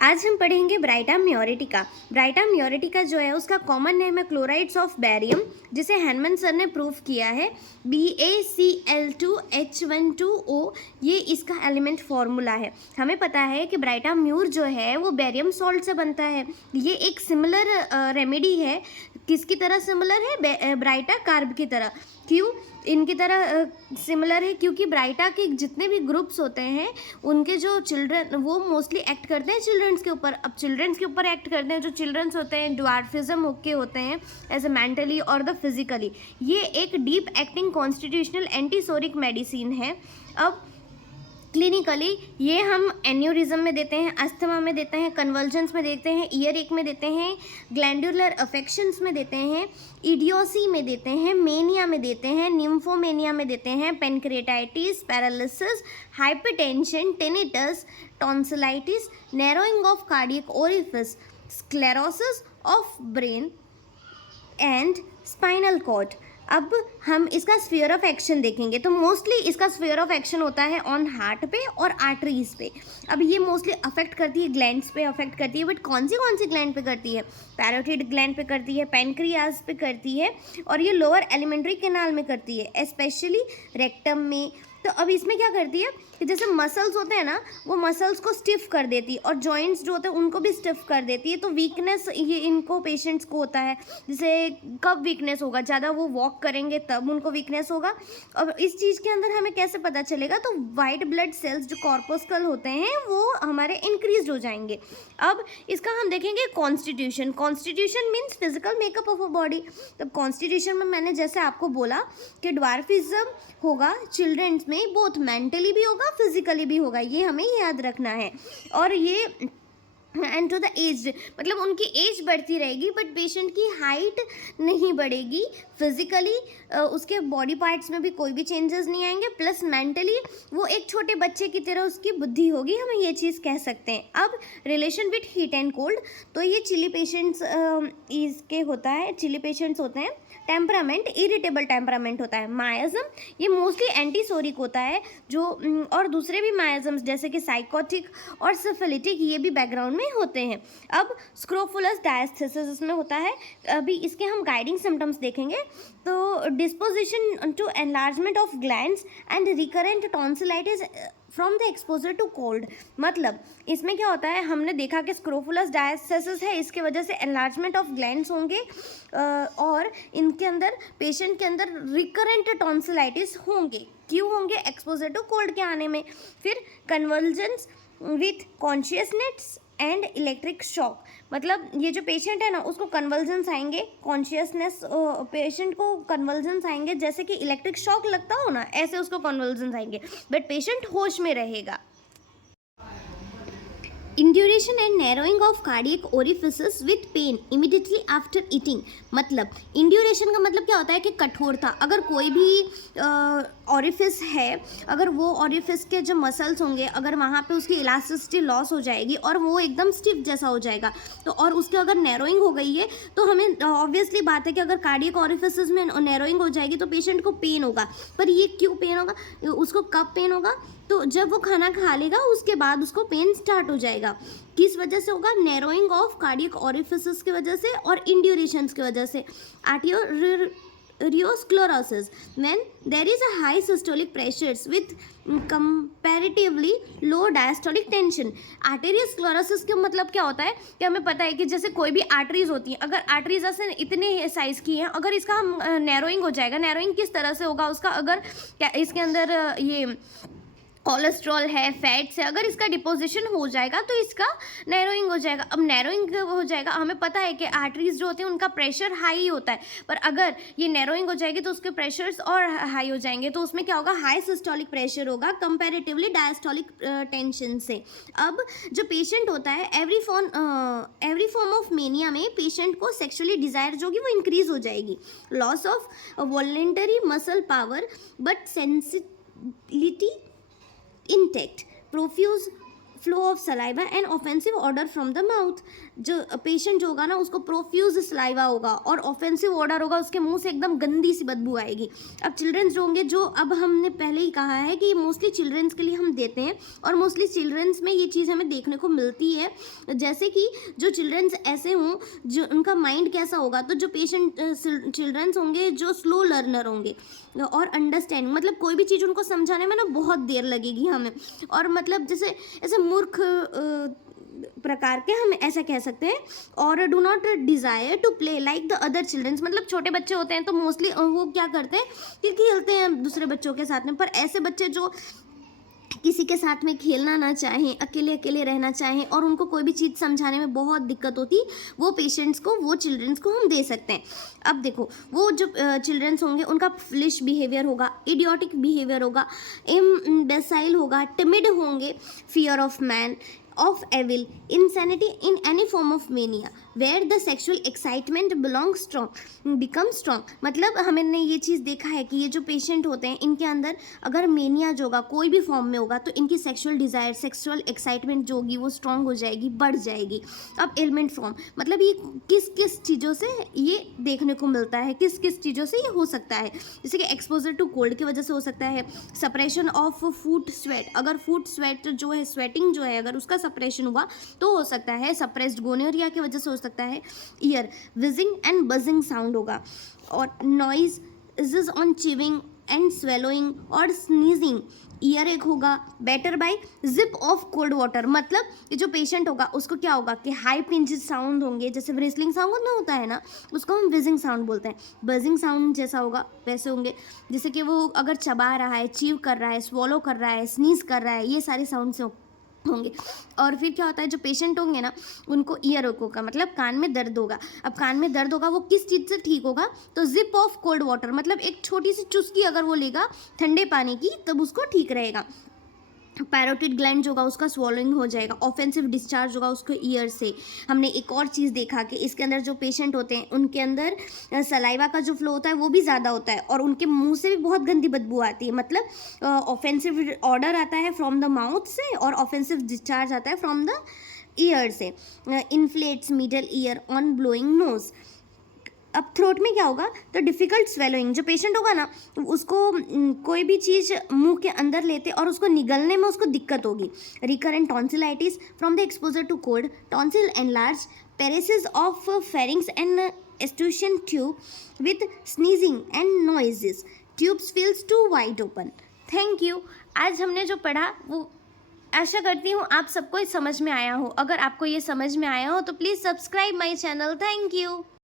आज हम पढ़ेंगे ब्राइटा म्योरिटिका। ब्राइटा म्योरिटिका जो है उसका कॉमन नेम है क्लोराइड्स ऑफ बैरियम, जिसे हैनमन सर ने प्रूव किया है। BaCl2H12O ये इसका एलिमेंट फॉर्मूला है। हमें पता है कि ब्राइटा म्यूर जो है वो बैरियम सॉल्ट से बनता है। ये एक सिमिलर रेमेडी है। किसकी तरह सिमिलर है? ब्राइटा कार्ब की तरह। क्यों इनकी तरह सिमिलर है? क्योंकि ब्राइटा के जितने भी ग्रुप्स होते हैं उनके जो चिल्ड्रन वो मोस्टली एक्ट करते हैं चिल्ड्रंस के ऊपर। अब चिल्ड्रंस के ऊपर एक्ट करते हैं जो चिल्ड्रंस होते हैं ड्वार्फिज्म होके होते हैं एज ए मेंटली और द फिजिकली। ये एक deep acting constitutional antipsoric medicine है। अब क्लिनिकली ये हम एन्यूरिज्म में देते हैं, अस्थमा में देते हैं, कन्वल्जन्स में देते हैं, ईयर एक में देते हैं, ग्लैंडुलर अफेक्शंस में देते हैं, इडियोसी में देते हैं, मेनिया में देते हैं, निम्फोमेनिया में देते हैं, pancreatitis, paralysis, hypertension, tinnitus, tonsillitis, narrowing of cardiac orifice, sclerosis of brain and spinal cord. अब हम इसका स्फीयर ऑफ एक्शन देखेंगे तो मोस्टली इसका स्फीयर ऑफ एक्शन होता है ऑन हार्ट पे और आर्टरीज पे। अब ये मोस्टली अफेक्ट करती है ग्लैंड्स पे अफेक्ट करती है, बट कौन सी ग्लैंड पे करती है? पैरोटिड ग्लैंड पे करती है, पैनक्रियाज पे करती है, और ये लोअर एलिमेंट्री कैनाल में करती है, स्पेशली रेक्टम में। तो अब इसमें क्या करती है कि जैसे मसल्स होते हैं ना, वो मसल्स को स्टिफ कर देती है, और जॉइंट्स जो होते हैं उनको भी स्टिफ कर देती है। तो वीकनेस ये इनको पेशेंट्स को होता है। जैसे कब वीकनेस होगा? ज़्यादा वो वॉक करेंगे तब उनको वीकनेस होगा। और इस चीज़ के अंदर हमें कैसे पता चलेगा? तो वाइट ब्लड सेल्स जो कॉर्पस्कल होते हैं वो हमारे इंक्रीज हो जाएंगे। अब इसका हम देखेंगे constitution. Constitution means physical makeup of a body. तब कॉन्स्टिट्यूशन में मैंने जैसे आपको बोला कि ड्वार्फिज्म होगा चिल्ड्रंस में, बोथ मेंटली भी होगा फिजिकली भी होगा, ये हमें याद रखना है। और ये एंड टू द एज, मतलब उनकी एज बढ़ती रहेगी बट पेशेंट की हाइट नहीं बढ़ेगी। फिजिकली उसके बॉडी पार्ट्स में भी कोई भी चेंजेस नहीं आएंगे, प्लस मेंटली वो एक छोटे बच्चे की तरह उसकी बुद्धि होगी, हम ये चीज़ कह सकते हैं। अब relation with heat and cold, तो ये चिली पेशेंट्स इसके होता है, चिली पेशेंट्स होते हैं। टेम्परामेंट इरिटेबल टेम्परामेंट होता है। मायाज्म ये मोस्टली एंटीसोरिक होता है, जो और दूसरे भी मायाज्म्स जैसे कि साइकोटिक और सिफिलिटिक ये भी बैकग्राउंड में होते हैं। अब स्क्रोफुलस डायस्थेसिस इसमें होता है। अभी इसके हम गाइडिंग सिम्टम्स देखेंगे। तो disposition to enlargement of glands and recurrent tonsillitis from the exposure to cold. मतलब इसमें क्या होता है, हमने देखा कि स्क्रोफुलस डायस्थेसिस है, इसके वजह से एनलार्जमेंट ऑफ ग्लैंड्स होंगे और इनके अंदर पेशेंट के अंदर रिकरेंट टॉन्सिलाइटिस होंगे। क्यों होंगे? एक्सपोजर टू कोल्ड के आने में। फिर convergence with consciousness and electric shock, मतलब ये जो पेशेंट है ना उसको कन्वल्जन्स आएंगे, कॉन्शियसनेस पेशेंट को कन्वल्जन्स आएंगे, जैसे कि इलेक्ट्रिक शॉक लगता हो ना, ऐसे उसको कन्वल्जन्स आएंगे, बट पेशेंट होश में रहेगा। Induration and narrowing of cardiac orifices with pain immediately after eating. मतलब इंड्यूरेशन का मतलब क्या होता है कि कठोरता। अगर कोई भी ओरिफिस है, अगर वो ओरिफिस के जो मसल्स होंगे, अगर वहाँ पे उसकी इलास्टिसिटी लॉस हो जाएगी और वो एकदम स्टिफ जैसा हो जाएगा, तो और उसके अगर नैरोइंग हो गई है तो हमें ऑब्वियसली बात है कि अगर कार्डियक ओरिफिसेस में नैरोइंग हो जाएगी तो पेशेंट को पेन होगा। पर ये क्यों पेन होगा? उसको कब पेन होगा? तो जब वो खाना खा लेगा उसके बाद उसको पेन स्टार्ट हो जाएगा। किस वजह से होगा? नैरोइंग ऑफ कार्डियक ओरिफिसेस की वजह से और इंड्यूरेशंस की वजह से। Arteriosclerosis when there is a high systolic pressures with comparatively low diastolic tension. Arteriosclerosis का मतलब क्या होता है कि हमें पता है कि जैसे कोई भी आर्टरीज होती हैं, अगर आर्टरीज ऐसे इतने साइज की हैं, अगर इसका हम नैरोइंग हो जाएगा। नैरोइंग किस तरह से होगा उसका? अगर इसके अंदर ये कोलेस्ट्रॉल है, फैट्स है, अगर इसका डिपोजिशन हो जाएगा तो इसका नैरोइंग हो जाएगा। अब नैरोइंग हो जाएगा, हमें पता है कि आर्टरीज जो होती हैं उनका प्रेशर हाई होता है, पर अगर ये नैरोइंग हो जाएगी तो उसके प्रेशर्स और हाई हो जाएंगे। तो उसमें क्या होगा? हाई सिस्टोलिक प्रेशर होगा कंपैरेटिवली डायस्टोलिक टेंशन से। अब जो पेशेंट होता है एवरी फॉर्म ऑफ मेनिया में पेशेंट को सेक्सुअली डिजायर जो होगी वो इंक्रीज हो जाएगी। Loss of voluntary muscle power but sensitivity intact, profuse flow of saliva and offensive order from the mouth. जो पेशेंट जो होगा ना उसको प्रोफ्यूज सलाइवा होगा और ऑफेंसिव ऑर्डर होगा, उसके मुंह से एकदम गंदी सी बदबू आएगी। अब चिल्ड्रंस जो होंगे, जो अब हमने पहले ही कहा है कि मोस्टली चिल्ड्रंस के लिए हम देते हैं और मोस्टली चिल्ड्रंस में ये चीज़ हमें देखने को मिलती है। जैसे कि जो चिल्ड्रंस ऐसे हों जो उनका माइंड कैसा होगा, तो जो पेशेंट चिल्ड्रंस होंगे जो स्लो लर्नर होंगे और अंडरस्टैंडिंग, मतलब कोई भी चीज़ उनको समझाने में ना बहुत देर लगेगी हमें, और मतलब जैसे ऐसे मूर्ख प्रकार के हम ऐसा कह सकते हैं। और do not desire to play like the other childrens, मतलब छोटे बच्चे होते हैं तो मोस्टली वो क्या करते हैं कि खेलते हैं दूसरे बच्चों के साथ में, पर ऐसे बच्चे जो किसी के साथ में खेलना ना चाहें, अकेले अकेले रहना चाहें और उनको कोई भी चीज़ समझाने में बहुत दिक्कत होती, वो पेशेंट्स को, वो चिल्ड्रंस को हम दे सकते हैं। अब देखो, वो जो चिल्ड्रंस होंगे उनका फ्लिश बिहेवियर होगा, इडियोटिक बिहेवियर होगा, इम्बेसाइल होगा, टिमिड होंगे, fear of man, of evil, insanity in any form of mania, where the sexual excitement becomes strong। मतलब हमने ये चीज़ देखा है कि ये जो पेशेंट होते हैं इनके अंदर अगर मेनिया जो होगा कोई भी फॉर्म में होगा तो इनकी सेक्सुअल डिज़ायर, सेक्सुअल एक्साइटमेंट जो होगी वो स्ट्रॉन्ग हो जाएगी, बढ़ जाएगी। अब एलिमेंट फॉर्म मतलब ये किस किस चीज़ों से ये देखने को मिलता है, किस किस चीज़ों से ये हो सकता है। जैसे कि एक्सपोजर टू कोल्ड की वजह से हो सकता है, सप्रेशन ऑफ फूट स्वेट, अगर फूट स्वेट जो है, स्वेटिंग जो है, अगर उसका सप्रेशन हुआ तो हो सकता है, सप्रेस्ड गोनोरिया की वजह से हो सकता है। Ear whizzing and buzzing sound होगा, और noise is on chewing and swallowing और स्नीजिंग। ईयर एक होगा, better by sip of cold water, मतलब ये जो पेशेंट होगा उसको क्या होगा कि हाई पिंच साउंड होंगे, जैसे व्रिस्लिंग साउंड ना होता है ना, उसको हम विजिंग साउंड बोलते हैं। बजिंग साउंड जैसा होगा वैसे होंगे, जैसे कि वो अगर चबा रहा है, चीव कर रहा है, स्वॉलो कर रहा है, स्नीज कर रहा है, ये सारे साउंड से होंगे। और फिर क्या होता है, जो पेशेंट होंगे ना उनको ईयर होगा, मतलब कान में दर्द होगा। अब कान में दर्द होगा वो किस चीज़ से ठीक होगा, तो जिप ऑफ कोल्ड वाटर, मतलब एक छोटी सी चुस्की अगर वो लेगा ठंडे पानी की तब उसको ठीक रहेगा। पैरोटिड ग्लैंड जो होगा उसका स्वॉलोइंग हो जाएगा। ऑफेंसिव डिस्चार्ज होगा उसको ईयर से। हमने एक और चीज़ देखा कि इसके अंदर जो पेशेंट होते हैं उनके अंदर सलाइवा का जो फ्लो होता है वो भी ज़्यादा होता है और उनके मुंह से भी बहुत गंदी बदबू आती है। मतलब ऑफेंसिव ऑर्डर आता है फ्रॉम द माउथ से और ऑफेंसिव डिस्चार्ज आता है फ्रॉम द ईयर से। Inflates middle ear on blowing nose. अब थ्रोट में क्या होगा, तो डिफ़िकल्ट स्वेलोइंग, जो पेशेंट होगा ना उसको कोई भी चीज़ मुंह के अंदर लेते और उसको निगलने में उसको दिक्कत होगी। Recurrent tonsillitis from the exposure to cold, tonsil enlarge, paresis of pharynx and eustachian tube with sneezing and noises, tubes feels too wide open. Thank you. आज हमने जो पढ़ा वो आशा करती हूँ आप सबको समझ में आया हो। अगर आपको ये समझ में आया हो तो please subscribe my channel. Thank you.